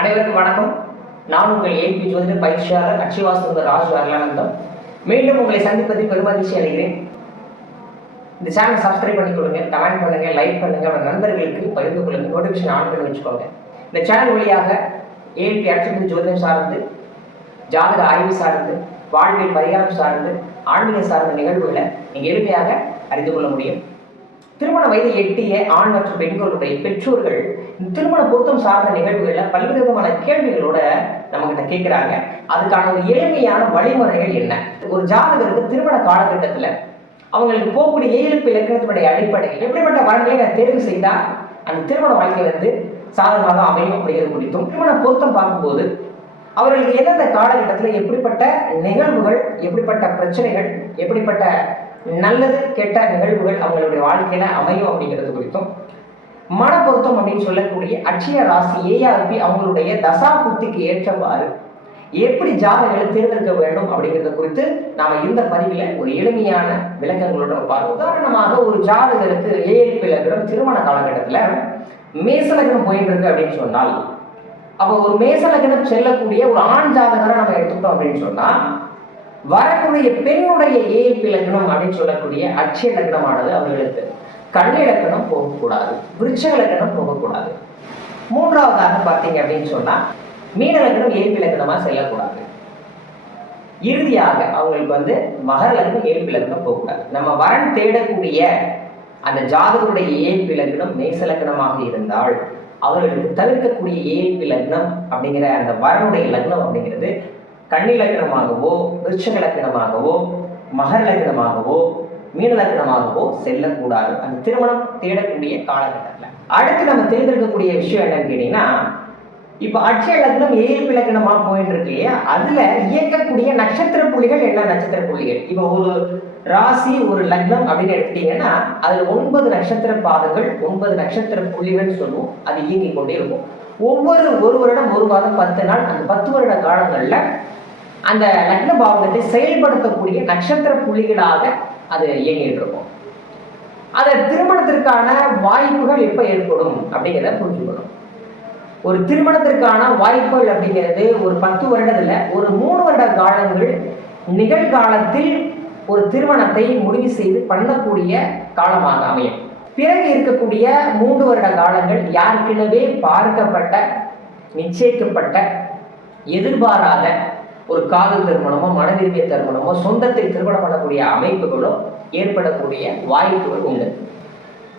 அனைவருக்கும் வணக்கம். நான் உங்கள் ஏபி ஜோதிட பயிற்சியாளர் அச்சிவாசு ராஜு அருளானந்தம். மீண்டும் உங்களை சந்திப்பதில் பெருமகிழ்ச்சி அடைகிறேன். இந்த சேனல் சப்ஸ்கிரைப் பண்ணி கொடுங்க கமெண்ட் பண்ணுங்க லைக் பண்ணுங்க உங்க நண்பர்களுக்கு பகிர்ந்து கொள்ளுங்க நோட்டிஃபிகேஷன் ஆன் பண்ணி வச்சுக்கோங்க. இந்த சேனல் வழியாக ஏபி அச்சுமதி ஜோதிடம் சார்ந்து ஜாதக ஆய்வு சார்ந்து வாழ்வியல் பரிகாரம் சார்ந்து ஆன்மீக சார்ந்த நிகழ்வுகளை நீங்கள் எளிமையாக அறிந்து கொள்ள முடியும். திருமண வயதை எட்டிய ஆண் மற்றும் பெண்களுடைய பெற்றோர்கள் திருமண பொருத்தம் சார்ந்த நிகழ்வுகளில் பல்வேறு விதமான கேள்விகளோட நம்ம கிட்ட கேட்கிறாங்க அதுக்கான ஒரு எளிமையான வழிமுறைகள் என்ன? ஒரு ஜாதகருக்கு திருமண காலகட்டத்தில் அவங்களுக்கு போகக்கூடிய ஏழுப்பு இலக்கணத்தினுடைய அடிப்படையில் எப்படிப்பட்ட வரங்களை நான் தேர்வு செய்தால் அந்த திருமண வாழ்க்கை வந்து சாதகமாக அமையும் அப்படிங்கிறது குறித்தும் திருமண பொருத்தம் பார்க்கும்போது அவர்களுக்கு எந்தெந்த காலகட்டத்தில் எப்படிப்பட்ட நிகழ்வுகள் எப்படிப்பட்ட பிரச்சனைகள் எப்படிப்பட்ட நல்லது கெட்ட நிகழ்வுகள் அவங்களுடைய வாழ்க்கையில அமையும் அப்படிங்கிறது குறித்தும் மன பொருத்தம் அப்படின்னு சொல்லக்கூடிய அட்சய ராசி ஏஆர்பி அவங்களுடைய தசா புத்திக்கு ஏற்றவாறு எப்படி ஜாதகங்களை தேர்ந்தெடுக்க வேண்டும் அப்படிங்கிறத குறித்து நாம இந்த பதிவில் ஒரு எளிமையான விளக்கங்களோட பார்ப்போம். உதாரணமாக ஒரு ஜாதகருக்கு ஏஎல்பி லக்னம் திருமண காலகட்டத்தில் மேச லக்னம் போயிட்டு இருக்கு அப்படின்னு சொன்னால் அப்போ ஒரு மேச லக்னம் செல்லக்கூடிய ஒரு ஆண் ஜாதகரை நம்ம எடுத்துக்கிட்டோம் அப்படின்னு சொன்னா வரக்கூடிய பெண்ணுடைய ஏஎல்பி லக்னம் அப்படின்னு சொல்லக்கூடிய அட்சய லக்னமானது அவர்களுக்கு கண்ணி லக்னம் போகக்கூடாது. விருட்ச லக்னம் போகக்கூடாது. மூன்றாவதாக பார்த்தீங்க அப்படின்னு சொன்னா மீன லக்னம் ஏழ்பி லக்னமா செல்லக்கூடாது. இறுதியாக அவங்களுக்கு வந்து மகர லக்னம் ஏழ்பி லக்னம் போகக்கூடாது. நம்ம வரன் தேடக்கூடிய அந்த ஜாதகருடைய ஏழ்பி லக்னம் மேச லக்னமாக இருந்தால் அவர்களுக்கு தவிர்க்கக்கூடிய ஏழ்பி லக்னம் அப்படிங்கிற அந்த வரனுடைய லக்னம் அப்படிங்கிறது கன்னி லக்னமாகவோ விருட்சக லக்னமாகவோ மகர லக்னமாகவோ மீன லக்னமாகவோ செல்லக்கூடாது. அந்த திருமணம் தேடக்கூடிய காலகட்டத்தில். அடுத்து நம்ம தேர்ந்தெடுக்கக்கூடிய விஷயம் என்னன்னு கேட்டீங்கன்னா இப்போ அட்சய லக்னம் ஏழு லக்னமா போயிட்டு இருக்கு இல்லையா? அதுல இயக்கக்கூடிய நட்சத்திர புள்ளிகள் என்ன நட்சத்திர புள்ளிகள்? இப்போ ஒரு ராசி ஒரு லக்னம் அப்படின்னு எடுத்துட்டீங்கன்னா அதில் ஒன்பது நட்சத்திர பாதங்கள் ஒன்பது நட்சத்திர புள்ளிகள் சொல்லுவோம். அது இயங்கிக் கொண்டே இருக்கும். ஒவ்வொரு ஒரு வருடம் ஒரு மாதம் பத்து நாள் அந்த பத்து வருட காலங்களில் அந்த லக்ன பாவத்தை செயல்படுத்தக்கூடிய நட்சத்திர புள்ளிகளாக அது இயங்கிட்டு இருக்கும் அந்த திருமணத்திற்கான வாய்ப்புகள் எப்ப ஏற்படும் அப்படிங்கிறத புரிஞ்சுக்கணும். ஒரு திருமணத்திற்கான வாய்ப்புகள் அப்படிங்கிறது ஒரு பத்து வருடத்துல ஒரு மூணு வருட காலங்கள் நிகழ்காலத்தில் ஒரு திருமணத்தை முடிவு செய்து பண்ணக்கூடிய காலமாக அமையும். பிறகு இருக்கக்கூடிய மூன்று வருட காலங்கள் யாருக்கெனவே பார்க்கப்பட்ட நிச்சயிக்கப்பட்ட எதிர்பாராத ஒரு காதல் திருமணமோ மனவிரும்பிய திருமணமோ சொந்தத்தில் திருமணம் பண்ணக்கூடிய அமைப்புகளோ ஏற்படக்கூடிய வாய்ப்புகள் உண்டு.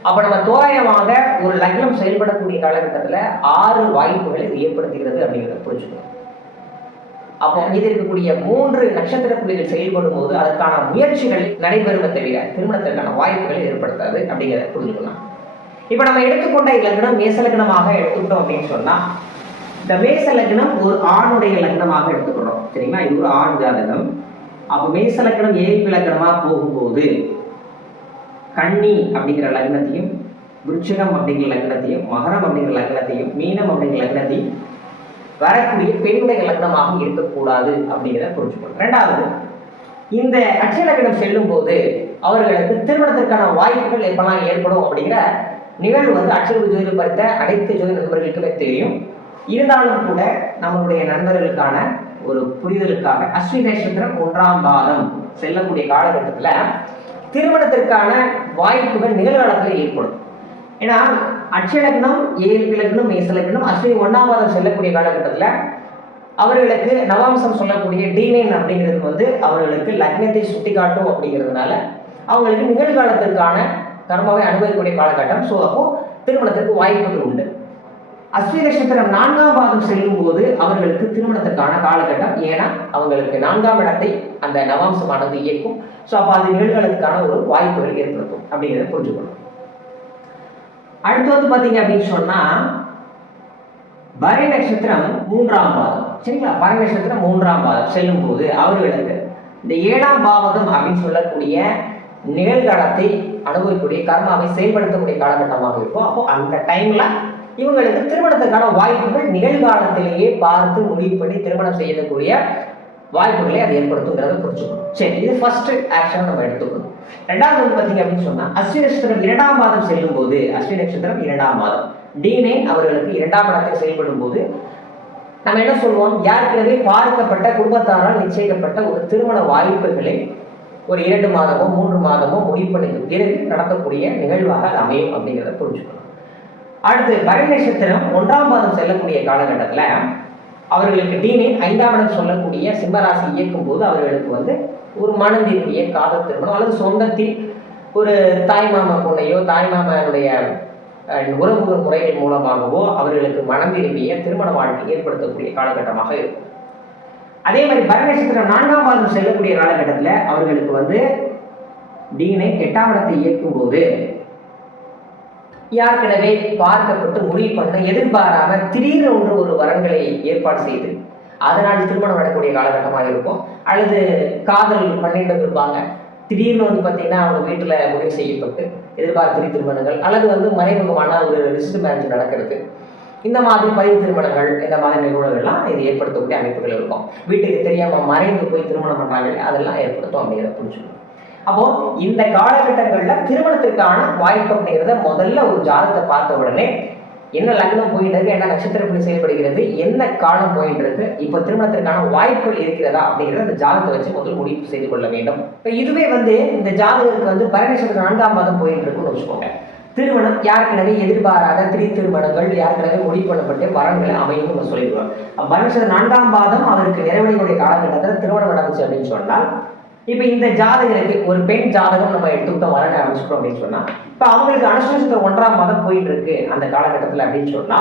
அப்ப நம்ம தோராயமாக ஒரு லக்னம் செயல்படக்கூடிய காலகட்டத்தில் ஆறு வாய்ப்புகளை இது ஏற்படுத்துகிறது அப்படிங்கிறத புரிஞ்சுக்கணும். அப்போ மீது இருக்கக்கூடிய மூன்று நட்சத்திர புள்ளிகள் செயல்படும் போது அதற்கான முயற்சிகள் நடைபெறுமே தவிர திருமணத்திற்கான வாய்ப்புகளை ஏற்படுத்தாது அப்படிங்கிறத புரிஞ்சுக்கலாம். இப்போ நம்ம எடுத்துக்கொண்ட இலக்கணம் மேசலக்கணமாக எடுத்துக்கிட்டோம் அப்படின்னு சொன்னா இந்த மேச லக்னம் ஒரு ஆணுடைய லக்னமாக எடுத்துக்கிறோம் சரிங்களா? இது ஒரு ஆண் ஜாதகம். அப்போ மேச லக்னம் ஏழ்பு லக்னமா போகும்போது கன்னி அப்படிங்கிற லக்னத்தையும் விருட்சகம் அப்படிங்கிற லக்னத்தையும் மகரம் அப்படிங்கிற லக்னத்தையும் மீனம் அப்படிங்கிற லக்னத்தையும் வரக்கூடிய பெண்ணுடைய லக்னமாக இருக்கக்கூடாது அப்படிங்கிறத புரிஞ்சுக்கணும். ரெண்டாவது இந்த அட்சய லக்னம் செல்லும் போது அவர்களுக்கு திருமணத்திற்கான வாய்ப்புகள் எப்பெல்லாம் ஏற்படும் அப்படிங்கிற நிகழ்வு வந்து அட்சய ஜோதிடம் படித்த அனைத்து ஜோதி நண்பர்களுக்குமே தெரியும். இருந்தாலும் கூட நம்மளுடைய நண்பர்களுக்கான ஒரு புரிதலுக்காக அஸ்வினி நட்சத்திரம் ஒன்றாம் பாதம் செல்லக்கூடிய காலகட்டத்தில் திருமணத்திற்கான வாய்ப்புகள் நிகழ்காலத்தில் ஏற்படும். ஏன்னா அட்சலக்னம் ஏழு லக்னம் மேச அஸ்வினி ஒன்றாம் பாதம் செல்லக்கூடிய காலகட்டத்தில் அவர்களுக்கு நவாம்சம் சொல்லக்கூடிய டீனைன் அப்படிங்கிறது வந்து அவர்களுக்கு லக்னத்தை சுட்டி காட்டும் அப்படிங்கிறதுனால அவங்களுக்கு நிகழ்காலத்திற்கான கர்மாவை அனுபவிக்கக்கூடிய காலகட்டம். ஸோ அப்போ திருமணத்திற்கு வாய்ப்புகள் உண்டு. அஸ்வினி நட்சத்திரம் நான்காம் பாதம் செல்லும் போது அவர்களுக்கு திருமணத்துக்கான காலகட்டம். ஏன்னா அவங்களுக்கு நான்காம் இடத்தை அந்த நவாம்சமானது இயக்கும். ஸோ அப்போ அது நிகழ்காலத்துக்கான ஒரு வாய்ப்புகள் ஏற்படுத்தும் அப்படிங்கிறத புரிஞ்சுக்கணும். அடுத்து வந்து பார்த்தீங்க அப்படின்னு சொன்னால் பரணி நட்சத்திரம் மூன்றாம் பாதம். சரிங்களா? பரணி நட்சத்திரம் மூன்றாம் பாதம் செல்லும் போது அவர்களுக்கு இந்த ஏழாம் பாவகம் அப்படின்னு சொல்லக்கூடிய நிகழ்காலத்தை அனுபவிக்கக்கூடிய கர்மாவை செயல்படுத்தக்கூடிய காலகட்டமாக இருக்கும். அப்போ அந்த டைம்ல இவங்களுக்கு திருமணத்துக்கான வாய்ப்புகள் நிகழ்காலத்திலேயே பார்த்து முடிவு பண்ணி திருமணம் செய்யக்கூடிய வாய்ப்புகளை அது ஏற்படுத்துங்கிறத புரிஞ்சுக்கணும். சரி இது ஃபர்ஸ்ட் ஆக்ஷன் நம்ம எடுத்துக்கணும். ரெண்டாவது வந்து பார்த்தீங்க அப்படின்னு சொன்னால் அஸ்வினி நட்சத்திரம் இரண்டாம் மாதம் செல்லும் போது அஸ்வினி நட்சத்திரம் இரண்டாம் மாதம். டீனே அவர்களுக்கு இரண்டாம் இடத்தில் செயல்படும் போது நம்ம என்ன சொல்லுவோம்? ஏற்கனவே பார்க்கப்பட்ட குடும்பத்தாரால் நிச்சயிக்கப்பட்ட ஒரு திருமண வாய்ப்புகளை ஒரு இரண்டு மாதமோ மூன்று மாதமோ முடிவு பண்ணதுக்கு பிறகு நடத்தக்கூடிய நிகழ்வாக அமையும் அப்படிங்கிறத புரிஞ்சுக்கணும். அடுத்து பரணி நட்சத்திரம் ஒன்றாம் மாதம் செல்லக்கூடிய காலகட்டத்தில் அவர்களுக்கு டீனின் ஐந்தாம் இடம் சொல்லக்கூடிய சிம்மராசி இயக்கும் போது அவர்களுக்கு வந்து ஒரு மனதினுடைய காதல் திருமணம் அல்லது சொந்தத்தில் ஒரு தாய் மாமா பொண்ணையோ தாய் மாமனுடைய உறவு முறைகள் மூலமாகவோ அவர்களுக்கு மனம் விரும்பிய திருமண வாழ்க்கை ஏற்படுத்தக்கூடிய காலகட்டமாக இருக்கும். அதே மாதிரி பரணி நட்சத்திரம் நான்காம் மாதம் செல்லக்கூடிய காலகட்டத்தில் அவர்களுக்கு வந்து டீனை எட்டாம் இடத்தை இயக்கும் போது யாருக்கெனவே பார்க்கப்பட்டு முடிவு பண்ண எதிர்பாராம திடீர் ஒன்று ஒரு வரன்களை ஏற்பாடு செய்து அதனால் திருமணம் நடக்கக்கூடிய காலகட்டமாக இருக்கும். அல்லது காதல் பண்ணிட்டு இருப்பாங்க திடீர்னு வந்து பார்த்தீங்கன்னா அவங்க வீட்டில் முடிவு செய்யப்பட்டு எதிர்பார்த்த திருமணங்கள் அல்லது வந்து மறைமுகமான ஒரு ரிஜிஸ்டர் மேரேஜ் நடக்கிறது. இந்த மாதிரி பதிவு திருமணங்கள் இந்த மாதிரி நிகழ்வுகள்லாம் இது ஏற்படுத்தக்கூடிய அமைப்புகள் இருக்கும். வீட்டுக்கு தெரியாமல் மறைந்து போய் திருமணம் பண்றாங்க அதெல்லாம் ஏற்படுத்தும் அப்படிங்கிற புரிஞ்சுக்கணும். அப்போ இந்த காலகட்டங்கள்ல திருமணத்திற்கான வாய்ப்பு அப்படிங்கிறத முதல்ல ஒரு ஜாதகத்தை பார்த்த உடனே என்ன லக்னம் போயிட்டு இருக்கு என்ன நட்சத்திரப்படி செயல்படுகிறது என்ன காலம் போயிட்டு இருக்கு இப்போ திருமணத்திற்கான வாய்ப்புகள் இருக்கிறதா அப்படிங்கிறத அந்த ஜாதகத்தை வச்சு முதல் முடிவு செய்து கொள்ள வேண்டும். இப்போ இதுவே வந்து இந்த ஜாதகத்துக்கு வந்து பரணேஸ்வரர் நான்காம் மாதம் போயிட்டு இருக்குன்னு வச்சுக்கோங்க. திருமணம் யாருக்கிடவே எதிர்பாராத திரி திருமணங்கள் யாருக்கெனவே முடிவு பண்ணப்பட்டு வரன்களை அமையும் நம்ம சொல்லிடுவோம் பரணேஸ்வரர் நான்காம் பாதம் அவருக்கு நிறைவடையக்கூடிய காலகட்டத்தில் திருமணம் நடந்துச்சு அப்படின்னு சொன்னால் இப்போ இந்த ஜாதகருக்கு ஒரு பெண் ஜாதகம் நம்ம எடுத்துக்கிட்டோம் வர ஆரம்பிச்சிட்டோம் அப்படின்னு சொன்னா இப்போ அவங்களுக்கு அனுசரிச்சத்திர ஒன்றாம் மாதம் போயிட்டு இருக்கு அந்த காலகட்டத்தில் அப்படின்னு சொன்னா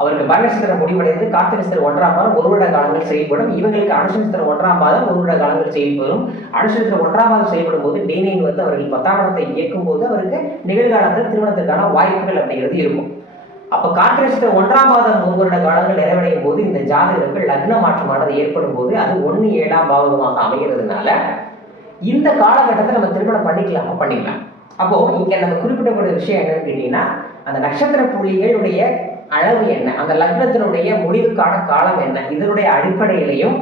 அவருக்கு பரணசித்திரம் முடிவடைந்து கார்த்திகஸ்திரம் ஒன்றாம் மாதம் ஒரு வருட காலங்கள் செயல்படும். இவங்களுக்கு அனுசரித்திரம் ஒன்றாம் மாதம் ஒரு வருட காலங்கள் செயல்படும். அனுசரித்திரம் ஒன்றாம் மாதம் செயல்படும் போது டேனிங் வந்து அவர்கள் பத்தாம் இடத்தை இயக்கும் போது அவருக்கு நிகழ்காலத்தில் திருமணத்திற்கான வாய்ப்புகள் அப்படிங்கிறது இருக்கும். அப்ப கார்த்திகஸ்திரம் ஒன்றாம் மாதம் ஒரு காலங்கள் நிறைவடையும் போது இந்த ஜாதகருக்கு லக்ன மாற்றமானது ஏற்படும் போது அது ஒன்று ஏழாம் பாவகமாக அமைகிறதுனால இந்த காலகட்டத்தில் நம்ம திருமணம் பண்ணிக்கலாமா பண்ணிக்கலாம். அப்போ இங்க நம்ம குறிப்பிடக்கூடிய விஷயம் என்னன்னு கேட்டீங்கன்னா அந்த நட்சத்திர புள்ளிகளுடைய அளவு என்ன? அந்த லக்னத்தினுடைய முடிவுக்கான காலம் என்ன? இதனுடைய அடிப்படையிலையும்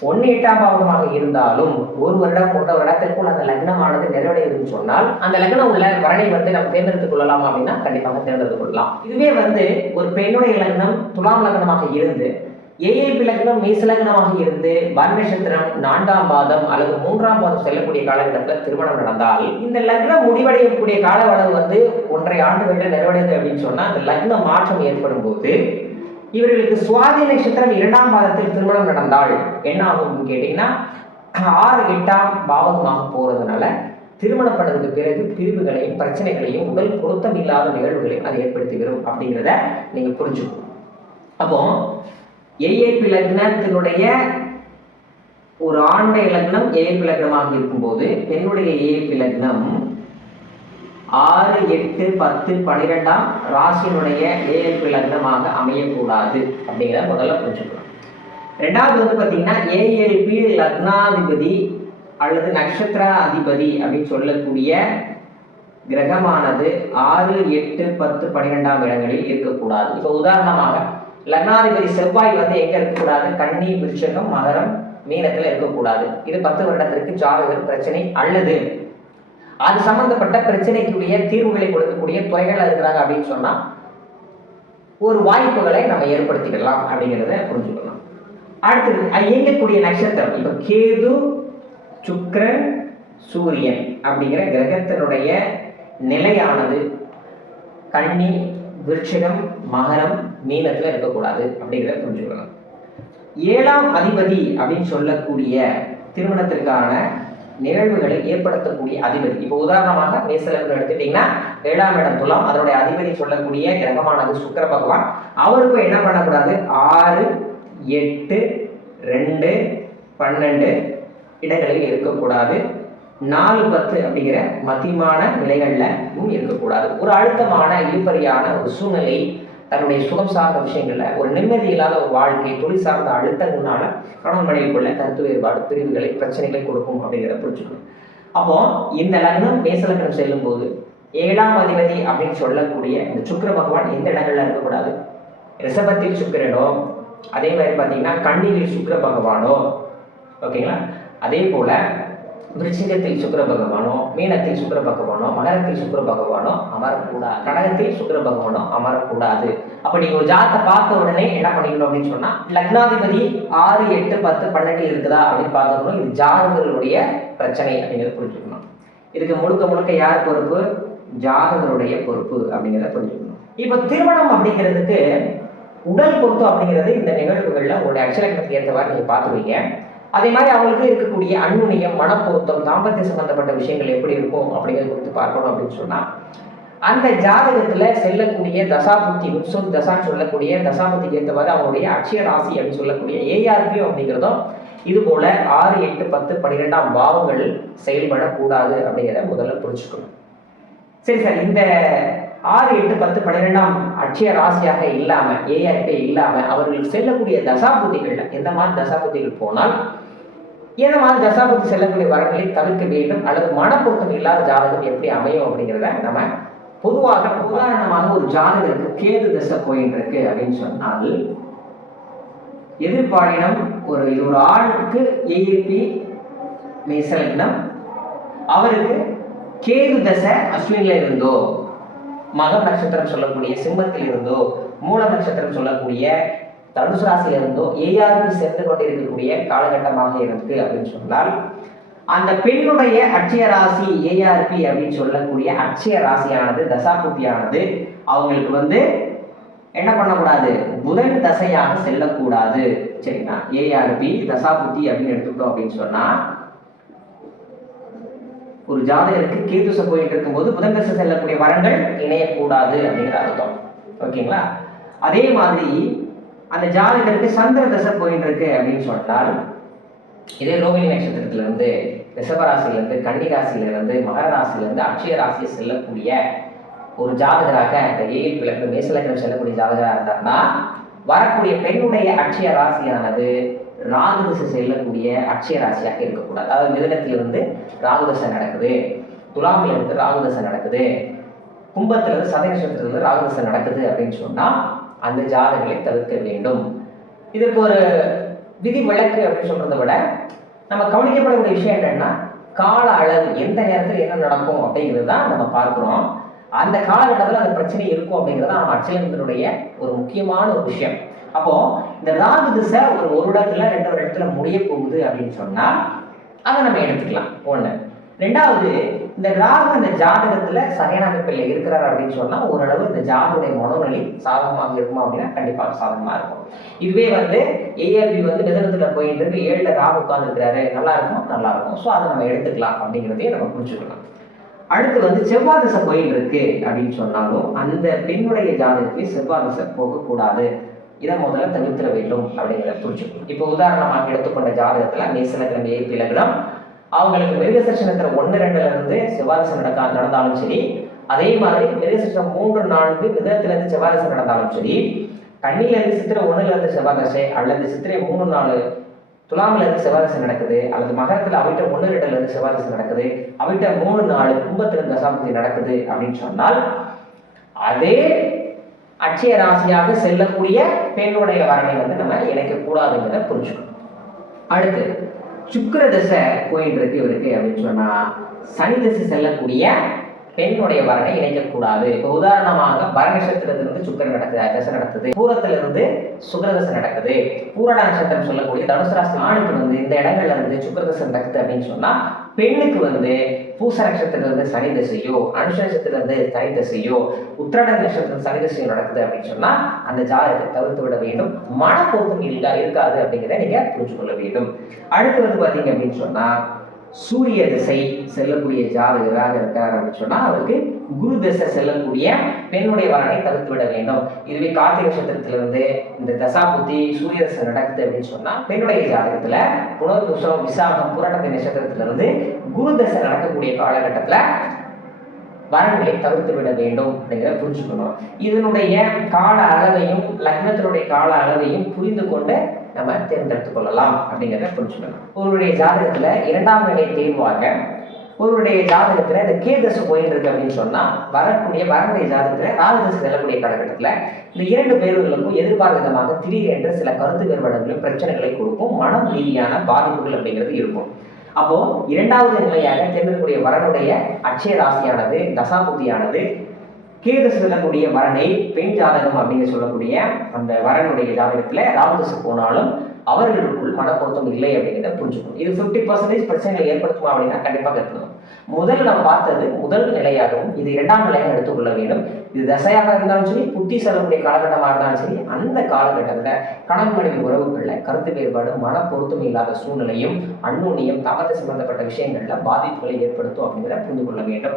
ஒன்று எட்டாம் பாவகமாக இருந்தாலும் ஒரு வருடம் ஒன்றரை வருடத்திற்குள் அந்த லக்னமானது நிறைவடையுதுன்னு சொன்னால் அந்த லக்னம் உள்ள வரனை வந்து நம்ம தேர்ந்தெடுத்துக் கொள்ளலாம் அப்படின்னா கண்டிப்பாக தேர்ந்தெடுத்துக் கொள்ளலாம். இதுவே வந்து ஒரு பெண்ணுடைய லக்னம் துலாம் லக்னமாக இருந்து ஏஎல்பி லக்னம் மேச லக்னமாக இருந்து பர் நான்காம் பாதம் அல்லது மூன்றாம் பாதம் செல்லக்கூடிய காலகட்டத்தில் திருமணம் நடந்தால் இந்த லக்னம் முடிவடையக்கூடிய கால அளவு வந்து ஒன்றரை ஆண்டுகளில் நிறைவடையுது அப்படின்னு சொன்னா அந்த லக்ன மாற்றம் ஏற்படும் போது இவர்களுக்கு சுவாதி நட்சத்திரம் இரண்டாம் பாதத்தில் திருமணம் நடந்தால் என்ன ஆகும்னு கேட்டீங்கன்னா ஆறு எட்டாம் பாவகமாக போறதுனால திருமணம் பண்ணதுக்கு பிறகு பிரிவுகளையும் பிரச்சனைகளையும் உடல் பொருத்தம் இல்லாத நிகழ்வுகளையும் அது ஏற்படுத்துகிறோம் அப்படிங்கிறத நீங்க புரிஞ்சுக்கணும். அப்போ ஏஏபி லக்னத்தினுடைய ஒரு ஆண்ட இலக்கணம் ஏஏபி லக்னமாக இருக்கும்போது பெண்ணுடைய ஏஏபி லக்னம் ஆறு எட்டு பத்து பன்னிரெண்டாம் ராசியினுடைய ஏஎல்பி லக்னமாக அமையக்கூடாது அப்படிங்கிறத முதல்ல புரிஞ்சுக்கலாம் ரெண்டாவது வந்து பார்த்தீங்கன்னா ஏஎல்பி லக்னாதிபதி அல்லது நட்சத்திர அதிபதி அப்படின்னு சொல்லக்கூடிய கிரகமானது ஆறு எட்டு பத்து பன்னிரெண்டாம் இடங்களில் இருக்கக்கூடாது. இப்போ உதாரணமாக லக்னாதிபதி செவ்வாய் வந்து எங்க இருக்கக்கூடாது? கன்னி விருச்சகம் மகரம் மீனத்தில் இருக்கக்கூடாது. இது பத்து வருடத்திற்கு ஜாதகர் பிரச்சனை அல்லது அது சம்பந்தப்பட்ட பிரச்சனைக்குரிய தீர்வுகளை கொடுக்கக்கூடிய துறைகள் இருக்கிறாங்க அப்படின்னு சொன்னா ஒரு வாய்ப்புகளை நம்ம ஏற்படுத்திக்கலாம் அப்படிங்கிறத புரிஞ்சுக்கலாம் அடுத்தது இயங்கக்கூடிய நட்சத்திரம் இப்போ கேது சுக்கிரன் சூரியன் அப்படிங்கிற கிரகத்தினுடைய நிலையானது கன்னி விருட்சகம் மகரம் மீனத்துல இருக்கக்கூடாது அப்படிங்கிறத புரிஞ்சுக்கலாம் ஏழாம் அதிபதி அப்படின்னு சொல்லக்கூடிய திருமணத்திற்கான நிகழ்வுகளை ஏற்படுத்தக்கூடிய அதிபதி. இப்போ உதாரணமாக மேசலன்னு எடுத்துட்டீங்கன்னா ஏழாம் இடம் துலாம் அதனுடைய அதிபதி சொல்லக்கூடிய கிரகமானது சுக்கர பகவான். அவருக்கும் என்ன பண்ணக்கூடாது? ஆறு எட்டு ரெண்டு பன்னெண்டு இடங்களில் இருக்கக்கூடாது. நாலு பத்து அப்படிங்கிற மதியமான நிலைகளில் இருக்கக்கூடாது. ஒரு அழுத்தமான இழுபறியான ஒரு சூழ்நிலை தன்னுடைய சுகம் சார்ந்த விஷயங்கள்ல ஒரு நிம்மதி இல்லாத ஒரு வாழ்க்கை தொழில் சார்ந்த அழுத்தங்களால கணவன் மனைவிக்குள்ள கருத்து வேறுபாடு பிரிவுகளை பிரச்சனைகளை கொடுக்கும் அப்படிங்கிறத புரிஞ்சுக்கணும். அப்போ இந்த லக்னம் மேச செல்லும் போது ஏழாம் அதிபதி அப்படின்னு சொல்லக்கூடிய இந்த சுக்கிர பகவான் எந்த இடங்கள்ல இருக்கக்கூடாது? ரிஷபத்தில் சுக்கிரனோ அதே மாதிரி பார்த்தீங்கன்னா கண்ணியில் சுக்கிர பகவானோ ஓகேங்களா? அதே போல விருச்சிகத்தில் சுக்கிர பகவானோ மீனத்தில் சுக்கிர பகவானோ மகரத்தில் சுக்கிர பகவானோ அமரக்கூடாது. கடகத்தில் சுக்கிர பகவானோ அமரக்கூடாது. அப்ப நீங்க ஒரு ஜாதத்தை பார்த்த உடனே என்ன பண்ணிக்கணும் அப்படின்னு சொன்னா லக்னாதிபதி ஆறு எட்டு பத்து பன்னெண்டு இருக்குதா அப்படின்னு பார்த்துக்கணும். இது ஜாதகர்களுடைய பிரச்சனை அப்படிங்கிறத புரிஞ்சுக்கணும். இதுக்கு முழுக்க முழுக்க யார் பொறுப்பு? ஜாதகருடைய பொறுப்பு அப்படிங்கிறத புரிஞ்சுக்கணும். இப்போ திருமணம் அப்படிங்கிறதுக்கு உடல் பொருத்தம் அப்படிங்கிறது இந்த நிகழ்வுகளில் உங்களுடைய ஏற்ற ஏற்றவாறு நீங்கள் பார்த்துருவீங்க. அதே மாதிரி அவங்களுக்கு இருக்கக்கூடிய அன்னுணியம் மனப்பொருத்தம் தாம்பத்திய சம்பந்தப்பட்ட விஷயங்கள் எப்படி இருக்கும் அப்படிங்கிறது குறித்து பார்க்கணும் அப்படின்னு சொன்னால் அந்த ஜாதகத்துல செல்லக்கூடிய தசாபுத்தி உற்சவம் தசான்னு சொல்லக்கூடிய தசாபுத்திக்கு ஏற்றவாறு அவங்களுடைய அக்ஷய ராசி அப்படின்னு சொல்லக்கூடிய ஏஆர்பி அப்படிங்கிறதும் இது போல ஆறு எட்டு பத்து பன்னிரெண்டாம் பாவங்கள் செயல்படக்கூடாது அப்படிங்கிறத முதல்ல புரிஞ்சுக்கணும். சரி சார் இந்த ஆறு எட்டு பத்து பன்னிரெண்டாம் அட்சய ராசியாக இல்லாமல் ஏஆர்பி இல்லாமல் அவர்கள் செல்லக்கூடிய தசாபுத்திகள்ல எந்த மாதிரி தசாபுத்திகள் போனால் எந்த தசாபுத்தி செல்லக்கூடிய வரங்களை தவிர்க்க வேண்டும் அல்லது மனப்பொருத்தம் இல்லாத ஜாதகம் எப்படி அமையும் அப்படிங்கிறத நம்ம பொதுவாக உதாரணமாக ஒரு ஜாதகருக்கு கேது தசை போயிட்டு இருக்கு அப்படின்னு சொன்னால் எதிர்பாலினம் ஒரு இது ஒரு ஆளுக்கு ஏஏபி மேசலக்னம் அவருக்கு கேது தசை அஸ்வினில் இருந்தோ மக நட்சத்திரம் சொல்லக்கூடிய சிம்மத்தில் இருந்தோ மூல நட்சத்திரம் சொல்லக்கூடிய தனுசு ராசியில இருந்தோ ஏஆர்பி சென்று கொண்டிருக்கக்கூடிய காலகட்டமாக இருக்கு அப்படின்னு சொன்னால் அந்த பெண்ணுடைய அட்சய ராசி ஏஆர்பி அப்படின்னு சொல்லக்கூடிய அட்சய ராசியானது தசாபுத்தியானது அவங்களுக்கு வந்து என்ன பண்ணக்கூடாது? புதன் தசையாக செல்லக்கூடாது. சரிங்களா? ஏஆர்பி தசாபுத்தி அப்படின்னு எடுத்துக்கிட்டோம் அப்படின்னு சொன்னா ஒரு ஜாதகருக்கு கேதுச போயிட்டு இருக்கும்போது புதன் தசை செல்லக்கூடிய வரங்கள் இணையக்கூடாது அப்படிங்கிற அர்த்தம். ஓகேங்களா? அதே மாதிரி அந்த ஜாதகருக்கு சந்திர தசை போயிட்டு இருக்கு அப்படின்னு சொன்னால் இதே ரோகிணி நட்சத்திரத்துல இருந்து ரிஷபராசில இருந்து கன்னிராசில இருந்து மகர ராசில இருந்து அட்சய ராசியை செல்லக்கூடிய ஒரு ஜாதகராக இந்த ஏழு பிளக்கு மேசலக்கணம் செல்லக்கூடிய ஜாதகராக இருந்தார்னா வரக்கூடிய பெண்ணுடைய அட்சய ராசியானது ராகுதசை செல்லக்கூடிய அட்சய ராசியாக இருக்கக்கூடாது. அதாவது மிதனத்துல இருந்து ராகு தசை நடக்குது துலாமில இருந்து ராகு தசை நடக்குது கும்பத்திலிருந்து சதய நட்சத்திரத்துல இருந்து ராகு தசை நடக்குது அப்படின்னு சொன்னா அந்த ஜாதகங்களை தவிர்க்க வேண்டும். இதற்கு ஒரு விதி விளக்கு அப்படின்னு சொல்றதை விட நம்ம கவனிக்கப்படக்கூடிய விஷயம் என்னன்னா கால அளவு எந்த நேரத்தில் என்ன நடக்கும் அப்படிங்கிறது தான் நம்ம பார்க்குறோம். அந்த காலகட்டத்தில் அந்த பிரச்சனை இருக்கும் அப்படிங்கிறது தான் அச்சலத்தினுடைய ஒரு முக்கியமான ஒரு விஷயம். அப்போ இந்த ராகு திசை ஒரு ஒரு இடத்துல ரெண்டு ஒரு இடத்துல முடிய போகுது அப்படின்னு சொன்னா அதை நம்ம எடுத்துக்கலாம். ஒன்று ரெண்டாவது இந்த ராகு அந்த ஜாதகத்துல சரியான அமைப்பில் இருக்கிறார் அப்படின்னு சொன்னா ஓரளவு இந்த ஜாதகடைய மனோநிலை சாதகமாக இருக்குமா அப்படின்னா கண்டிப்பாக சாதகமா இருக்கும். இதுவே வந்து ஏஆர்பி வந்து மிதனத்துல போயிட்டு இருக்கு. ஏழுல ராகு உட்கார்ந்துருக்கிறாரு. நல்லா இருக்கும்? நல்லா இருக்கும். ஸோ அதை நம்ம எடுத்துக்கலாம் அப்படிங்கிறதையும் நம்ம புரிஞ்சுக்கலாம். அடுத்து வந்து செவ்வாய் திசை கோயில் இருக்கு அப்படின்னு சொன்னாலும் அந்த பெண்ணுடைய ஜாதகத்தில் செவ்வாய் திசை போகக்கூடாது. இதை முதல்ல தவிர்த்திட வேண்டும் அப்படிங்கிறத புரிஞ்சுக்கணும். இப்போ உதாரணமாக எடுத்துக்கொண்ட ஜாதகத்துல மேசலக்கிழமை ஏபி லக்னம் அவங்களுக்கு மிருகசட்சணத்துல ஒன்று ரெண்டுல இருந்து செவ்வாதசம் நடக்க நடந்தாலும் சரி அதே மாதிரி மிருகசட்சம் மூன்று நான்கு மிதத்துல இருந்து செவ்வாதசம் நடந்தாலும் சரி கண்ணில இருந்து சித்திரை ஒண்ணுல இருந்து செவ்வாதசை அல்லது சித்திரை மூணு நாலு துலாமில இருந்து செவ்வாதசை நடக்குது அல்லது மகரத்துல அவிட்ட ஒன்று ரெண்டுல இருந்து செவ்வாதசை நடக்குது அவிட்ட மூணு நாலு கும்பத்துல இருந்து தசாபதி நடக்குது அப்படின்னு சொன்னால் அதே அட்சய ராசியாக செல்லக்கூடிய பெண்ணுடைய வரனை வந்து நம்ம இணைக்கக்கூடாதுங்கிறத புரிஞ்சுக்கணும். அடுத்து சுக்கர தசை போயிட்டு இருக்கு இவருக்கு அப்படின்னு சொன்னா சனி தசை செல்லக்கூடிய பெண்ணுடைய வரனை இணைக்கக்கூடாது. இப்போ உதாரணமாக பர நட்சத்திரத்திலிருந்து சுக்கரன் நடக்குது தசை நடக்குது. பூரத்திலிருந்து சுக்கரதசை நடக்குது. பூரண நட்சத்திரம் சொல்லக்கூடிய தனுசு ராசி ஆணுக்கு வந்து இந்த இடங்கள்ல இருந்து சுக்கரதசை நடக்குது அப்படின்னு சொன்னா பெண்ணுக்கு வந்து பூச நட்சத்திரத்துல இருந்து சனி தசையோ அனுஷ நட்சத்திரத்துல இருந்து சனி தசையோ உத்திராட நட்சத்திரம் சனி திசையோ நடக்குது அப்படின்னு சொன்னா அந்த ஜாதகத்தை தவிர்த்து விட வேண்டும். மன பொருத்தம் இல்லா இருக்காது அப்படிங்கிறத நீங்க புரிஞ்சு கொள்ள வேண்டும். அடுத்து வந்து பாத்தீங்க அப்படின்னு சொன்னா சூரிய திசை செல்லக்கூடிய ஜாதகராக இருக்கார் அப்படின்னு சொன்னா அவருக்கு குரு திசை செல்லக்கூடிய பெண்ணுடைய வரனை தவிர்த்து விட வேண்டும். இதுவே கார்த்திகை நட்சத்திரத்திலிருந்து இந்த தசாபுத்தி சூரிய தசை நடக்குது அப்படின்னு சொன்னா பெண்ணுடைய ஜாதகத்துல புனர்புஷம் விசாகம் புரட்டத்தை நட்சத்திரத்திலிருந்து குரு தசை நடக்கக்கூடிய காலகட்டத்துல வரன்களை தவிர்த்து விட வேண்டும் அப்படிங்கிறத புரிஞ்சுக்கணும். இதனுடைய கால அளவையும் லக்னத்தினுடைய கால அளவையும் புரிந்து கொண்டு நம்ம தேர்ந்தெடுத்துக் கொள்ளலாம் அப்படிங்கிறத புரிஞ்சுக்கணும். உங்களுடைய ஜாதகத்துல இரண்டாம் நிலை தேர்வாக ஒருவருடைய ஜாதகத்துல இந்த கேதசு போயிட்டு இருக்கு அப்படின்னு சொன்னா வரக்கூடிய வரக்கூடிய ஜாதகத்துல ராகுதசு செல்லக்கூடிய காலகட்டத்துல இந்த இரண்டு பேர்களுக்கும் எதிர்பார்த்த திடீர் திடீரென்று சில கருத்து நிறுவனங்களும் பிரச்சனைகளை கொடுக்கும் மனம் ரீதியான பாதிப்புகள் அப்படிங்கிறது இருக்கும். அப்போ இரண்டாவது நிலையாக தேர்ந்தெடுக்கக்கூடிய வரனுடைய அச்சய ராசியானது தசாபுத்தியானது கேது செல்லக்கூடிய வரனை பெண் ஜாதகம் அப்படின்னு சொல்லக்கூடிய அந்த வரனுடைய ஜாதகத்துல ராமதசு போனாலும் அவர்களுக்குள் மனப்பொருத்தம் இல்லை அப்படிங்கிறத புரிஞ்சுக்கணும். இது ஃபிஃப்டி பர்சன்டேஜ் பிரச்சனைகளை ஏற்படுத்துமா அப்படின்னா கண்டிப்பாக இருக்கணும் முதல் நாம் பார்த்தது முதல் நிலையாகவும் இது இரண்டாம் நிலையாக எடுத்துக்கொள்ள வேண்டும். இது தசையாக இருந்தாலும் சரி புத்தி செல்லக்கூடிய காலகட்டமாக இருந்தாலும் சரி அந்த காலகட்டத்தில் கணவன் மனைவி உறவுகளில் கருத்து வேறுபாடு மன பொருத்தம் இல்லாத சூழ்நிலையும் அந்நுண்ணியம் தாமத்தை சம்பந்தப்பட்ட விஷயங்களில் பாதிப்புகளை ஏற்படுத்தும் அப்படிங்கிறத புரிந்து கொள்ள வேண்டும்.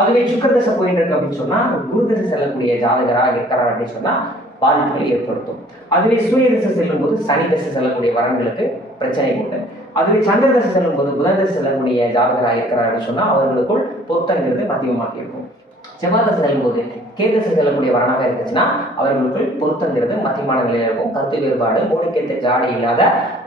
அதுவே சுக்கரதசை போயிட்டு இருக்கு அப்படின்னு சொன்னால் குருதசை செல்லக்கூடிய ஜாதகராக இருக்கிறார் அப்படின்னு சொன்னால் பாதிப்புகளை ஏற்படுத்தும். அதுவே சூரிய திசை செல்லும் போது சனி திசை செல்லக்கூடிய வரன்களுக்கு பிரச்சனை உண்டு. அதுவே சந்திர திசை செல்லும் போது புதன் திசை செல்லக்கூடிய ஜாதகராக இருக்கிறார்கள் சொன்னா அவர்களுக்குள் பொருத்தங்கிறது மத்தியமாக இருக்கும். செவ்வாய் திசை செல்லும் போது கேதசை செல்லக்கூடிய வரனாக இருந்துச்சுன்னா அவர்களுக்குள் பொருத்தங்கிறது மத்தியமான நிலையில் இருக்கும். கருத்து வேறுபாடு மூணுக்கேத்த ஜாடி இல்லாத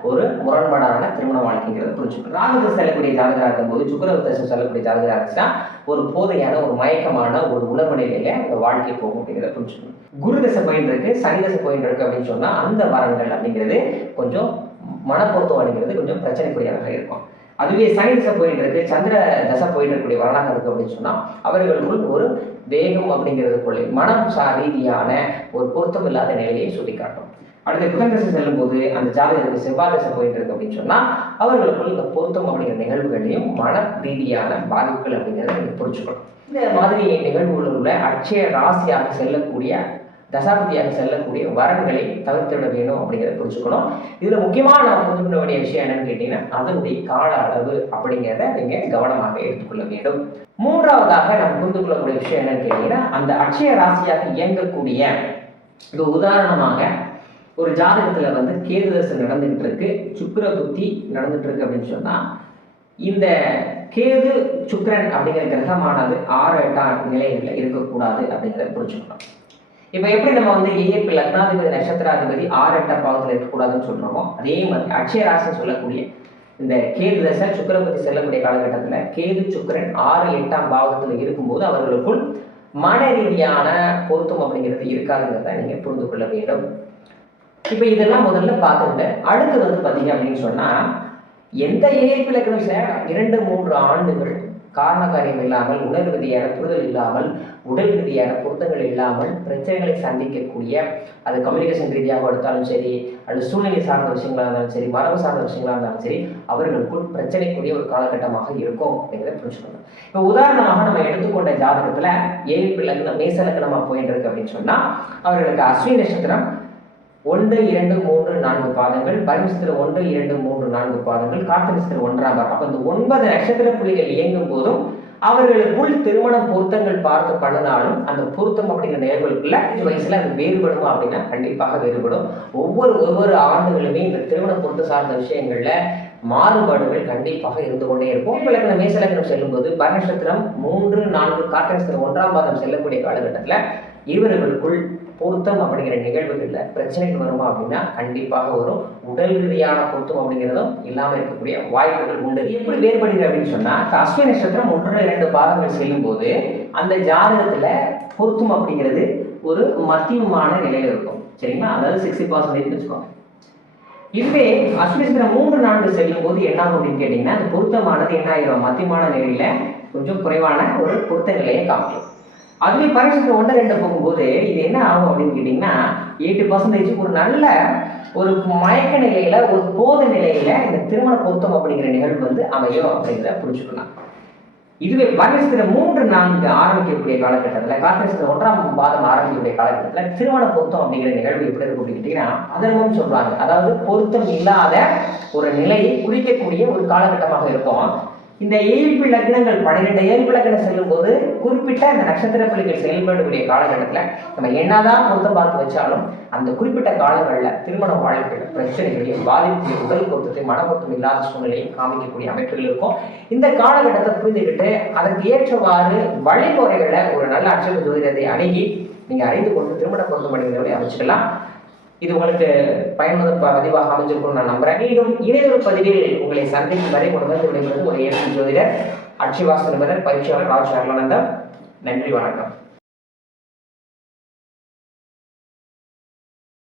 ஒரு முரண்பாடான திருமண வாழ்க்கைங்கிறது புரிஞ்சுக்கணும். ராகு செல்லக்கூடிய ஜாதகராக இருக்கும்போது சுக்கர செல்லக்கூடிய ஜாதகராக இருந்துச்சுன்னா ஒரு போதையான ஒரு மயக்கமான ஒரு உணர்வு நிலையில ஒரு வாழ்க்கை போகும் அப்படிங்கிறத புரிஞ்சுக்கணும். குரு தசை போயிட்டு இருக்கு சனி தசை போயிட்டு இருக்கு அப்படின்னு சொன்னால் அந்த வரங்கள் அப்படிங்கிறது கொஞ்சம் மனப்பொருத்தம் அப்படிங்கிறது கொஞ்சம் பிரச்சனைக்குரியதாக இருக்கும். அதுவே சனி தசை போயிட்டு இருக்கு சந்திர தசை போயிட்டு இருக்கக்கூடிய வரலாக இருக்கு அப்படின்னு சொன்னா அவர்களுக்குள் ஒரு வேகம் அப்படிங்கிறதுக்குள்ளே மனம் சா ரீதியான ஒரு பொருத்தம் இல்லாத நிலையை சுட்டிக்காட்டும். அடுத்து புதன் தசை செல்லும் போது அந்த ஜாதகத்துக்கு செவ்வாய் தசை போயிட்டு இருக்கு அப்படின்னு சொன்னா அவர்களுக்குள் இந்த பொருத்தம் அப்படிங்கிற நிகழ்வுகளையும் மன ரீதியான பாதிப்புகள் அப்படிங்கிறத நீங்க புரிஞ்சுக்கணும். இந்த மாதிரி நிகழ்வுகளில் உள்ள அட்சய ராசியாக செல்லக்கூடிய தசாபதியாக செல்லக்கூடிய வரன்களை தவிர்த்துவிட வேணும் அப்படிங்கிறத புரிஞ்சுக்கணும். இதுல முக்கியமா நான் புரிஞ்சுக்கொள்ள வேண்டிய விஷயம் என்னன்னு கேட்டீங்கன்னா அதனுடைய கால அளவு அப்படிங்கிறத நீங்க கவனமாக எடுத்துக்கொள்ள வேண்டும். மூன்றாவதாக நம்ம புரிந்து கொள்ளக்கூடிய விஷயம் என்னன்னு கேட்டீங்கன்னா அந்த அட்சய ராசியாக இயங்கக்கூடிய இப்போ உதாரணமாக ஒரு ஜாதகத்துல வந்து கேது தசை நடந்துகிட்டு இருக்கு சுக்கர புத்தி நடந்துட்டு இருக்கு அப்படின்னு சொன்னா இந்த கேது சுக்கரன் அப்படிங்கிற கிரகமானது ஆறு எட்டாம் நிலைகளில் இருக்கக்கூடாது அப்படிங்கிறத புரிஞ்சுக்கணும். இப்போ எப்படி நம்ம வந்து ஏஎப்பி லக்னாதிபதி நட்சத்திராதிபதி ஆறு எட்டாம் பாவத்தில் இருக்கக்கூடாதுன்னு சொல்றோமோ அதே மாதிரி அட்சய ராசி சொல்லக்கூடிய இந்த கேது தசை சுக்கிரபதி செல்லக்கூடிய காலகட்டத்தில் கேது சுக்கிரன் ஆறு எட்டாம் பாவத்தில் இருக்கும்போது அவர்களுக்குள் மன ரீதியான பொருத்தம் அப்படிங்கிறது இருக்காதுங்கிறத நீங்க புரிந்து கொள்ள வேண்டும். இப்போ இதெல்லாம் முதல்ல பார்த்துட்டு அடுத்து வந்து பார்த்தீங்க அப்படின்னு சொன்னா எந்த ஏற்பு இலக்கணம் இரண்டு மூன்று ஆண்டுகள் காரண காரியம் இல்லாமல் உடல் ரீதியான புரிதல் இல்லாமல் உடல் ரீதியான பொருத்தங்கள் இல்லாமல் பிரச்சனைகளை சந்திக்கக்கூடிய அது கம்யூனிகேஷன் ரீதியாக எடுத்தாலும் சரி அல்லது சூழ்நிலை சார்ந்த விஷயங்களாக இருந்தாலும் சரி மரபு சார்ந்த விஷயங்களா இருந்தாலும் சரி அவர்களுக்குள் பிரச்சனைக்குரிய ஒரு காலகட்டமாக இருக்கும் அப்படிங்கிறத புரிஞ்சுக்கணும். இப்போ உதாரணமாக நம்ம எடுத்துக்கொண்ட ஜாதகத்தில் ஏழு லக்னம் மேச லக்னமா போயிட்டு இருக்கு அப்படின்னு சொன்னால் அவர்களுக்கு அஸ்வினி நட்சத்திரம் ஒன்று இரண்டு மூன்று நான்கு பாதங்கள் பரமேஸ்வரர் ஒன்று இரண்டு மூன்று நான்கு பாதங்கள் கார்த்தனிஸ்திர ஒன்றாம் பாதம். அப்ப இந்த ஒன்பது நட்சத்திர புள்ளிகள் இயங்கும் போதும் அவர்களுக்குள் திருமண பொருத்தங்கள் பார்த்து பண்ணினாலும் அந்த பொருத்தம் அப்படிங்கிற நேர்களுக்குள்ள அஞ்சு வயசுல அது வேறுபடுமா அப்படின்னா கண்டிப்பாக வேறுபடும். ஒவ்வொரு ஒவ்வொரு ஆண்டுகளுமே இந்த திருமண பொருத்த சார்ந்த விஷயங்கள்ல மாறுபாடுகள் கண்டிப்பாக இருந்து கொண்டே இருக்கும். விளக்கணம் மேசலக்கணம் செல்லும்போது பரநட்சத்திரம் மூன்று நான்கு கார்த்தனஸ்திரம் ஒன்றாம் பாதம் செல்லக்கூடிய காலகட்டத்துல இவர்களுக்குள் பொருத்தம் அப்படிங்கிற நிகழ்வுகளில் பிரச்சனைகள் வருமா அப்படின்னா கண்டிப்பாக வரும். உடல் ரீதியான பொருத்தம் அப்படிங்கிறதும் இல்லாமல் இருக்கக்கூடிய வாய்ப்புகள் உண்டு. எப்படி வேறுபடுகிறது அப்படின்னு சொன்னால் இப்ப அஸ்வினி நட்சத்திரம் ஒன்று இரண்டு பாகங்கள் செல்லும் போது அந்த ஜாதகத்தில் பொருத்தம் அப்படிங்கிறது ஒரு மத்தியமான நிலையில் இருக்கும். சரிங்களா? அதாவது சிக்ஸ்டி பர்சன்டேஜ் வச்சுக்கோங்க. இதுவே அஸ்வினி மூன்று நான்கு செல்லும் போது என்ன ஆகும் அப்படின்னு கேட்டீங்கன்னா அந்த பொருத்தமானது என்ன ஆயிரும் மத்தியமான நிலையில கொஞ்சம் குறைவான ஒரு பொருத்த நிலையை காமிக்கும். அதுவே பரிசுக்கு ஒன்று ரெண்டு போகும்போது இது என்ன ஆகும் அப்படின்னு கேட்டிங்கன்னா எயிட்டி பர்சன்டேஜ் ஒரு நல்ல ஒரு மயக்க நிலையில் ஒரு போத நிலையில் இந்த திருமண பொருத்தம் அப்படிங்கிற நிகழ்வு வந்து அமையும் அப்படிங்கிறத புரிஞ்சுக்கலாம். இதுவே பரிசுக்கிற மூன்று நான்கு ஆரம்பிக்கக்கூடிய காலகட்டத்தில் கார்த்தரிசிக்கிற ஒன்றாம் பாதம் ஆரம்பிக்கக்கூடிய காலகட்டத்தில் திருமண பொருத்தம் அப்படிங்கிற நிகழ்வு எப்படி இருக்கும் அப்படின்னு கேட்டீங்கன்னா அதர்மம் அதாவது பொருத்தம் இல்லாத ஒரு நிலையை குறிக்கக்கூடிய ஒரு காலகட்டமாக இருக்கும். இந்த ஏழ்பு லக்னங்கள் பன்னிரெண்டு ஏழ்பு லக்னம் செல்லும் போது குறிப்பிட்ட அந்த நட்சத்திர புள்ளிகள் செயல்படக்கூடிய காலகட்டத்தில் நம்ம என்னதான் பொருத்தம் பார்த்து வச்சாலும் அந்த குறிப்பிட்ட காலங்களில் திருமண வாழ்க்கையில் பிரச்சனைகளையும் பாதிப்பு உடல் பொருத்தத்தை மன பொருத்தம் இல்லாத சூழ்நிலையும் காமிக்கக்கூடிய அமைப்புகள் இருக்கும். இந்த காலகட்டத்தை புரிந்துக்கிட்டு அதற்கு ஏற்றவாறு வழிமுறைகளை ஒரு நல்ல அச்சக ஜோதிடத்தை அணுகி நீங்கள் அறிந்து கொண்டு திருமண பொருத்தம் பண்ணிக்கிறவரை அமைச்சுக்கலாம். இது உங்களுக்கு பயனுள்ள பதிவாக அமைஞ்சிருக்கும் நான் நம்புறேன். மீண்டும் இணையொரு பதிவில் உங்களை சந்திக்கும் வரை உணர்ந்து விடைபெறுவது ஒரு ஏழு ஜோதிடர் அட்சிவாச நிபுணர் பயிற்சியாளர் ராஜ் அருளானந்தம். நன்றி வணக்கம்.